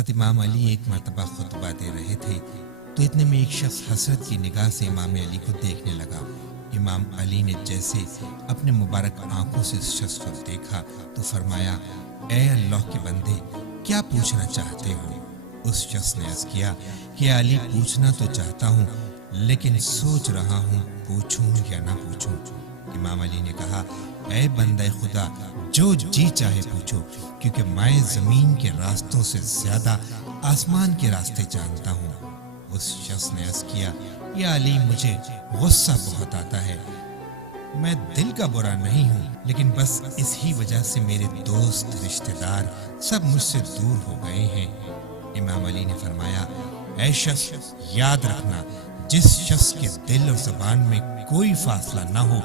हज़रत इमाम अली एक मरतबा खुतबा दे रहे थे तो इतने में एक शख्स हसरत की निगाह से इमाम अली को देखने लगा। इमाम अली ने जैसे अपने मुबारक आंखों से उस शख्स को देखा तो फरमाया, ए अल्लाह के बंदे, क्या पूछना चाहते हो? उस शख्स ने अर्ज़ किया कि अली, पूछना तो चाहता हूँ लेकिन सोच रहा हूँ पूछूं या ना पूछूं। इमाम अली ने कहा, ऐ बंदे खुदा, जो जी चाहे पूछो, क्योंकि मैं जमीन के रास्तों से ज्यादा आसमान के रास्ते जानता हूँ। उस शख्स ने अर्ज़ किया, या अली, मुझे गुस्सा बहुत आता है। मैं दिल का बुरा नहीं हूँ, लेकिन बस इसी वजह से मेरे दोस्त रिश्तेदार सब मुझसे दूर हो गए हैं। इमाम अली ने फरमाया, ऐ शख्स, याद रखना, जिस शख्स के दिल और ज़बान में कोई फासला ना हो,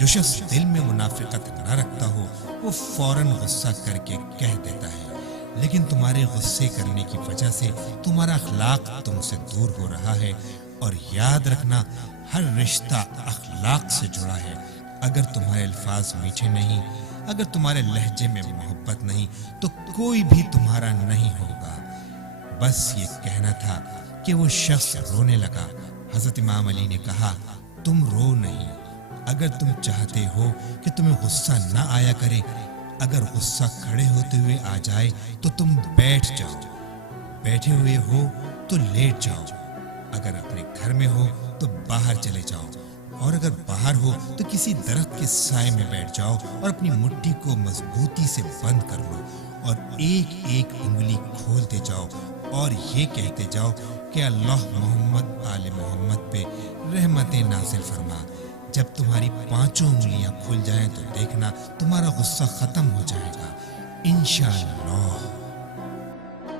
जो शख्स दिल में मुनाफिकत न रखता हो, वो फौरन गुस्सा करके कह देता है, लेकिन तुम्हारे गुस्से करने की वजह से तुम्हारा अखलाक तुमसे दूर हो रहा है। और याद रखना, हर रिश्ता अखलाक से जुड़ा है। अगर तुम्हारे अल्फाज मीठे नहीं, अगर तुम्हारे लहजे में मोहब्बत नहीं, तो कोई भी तुम्हारा नहीं होगा। बस ये कहना था कि वो शख्स रोने लगा। हज़रत इमाम अली ने कहा, तुम रो नहीं। अगर तुम चाहते हो कि तुम्हें गुस्सा ना आया करे, अगर गुस्सा खड़े होते हुए आ जाए तो तुम बैठ जाओ, बैठे हुए हो तो लेट जाओ, अगर अपने घर में हो तो बाहर चले जाओ, और अगर बाहर हो तो किसी दरख्त के साए में बैठ जाओ और अपनी मुट्ठी को मजबूती से बंद कर लो और एक एक उंगली खोलते जाओ और ये कहते जाओ कि अल्लाह मोहम्मद आले मोहम्मद पे रहमतें नाज़िल फरमा। जब तुम्हारी पांचों उंगलियां खुल जाएं तो देखना तुम्हारा गुस्सा खत्म हो जाएगा इंशाअल्लाह।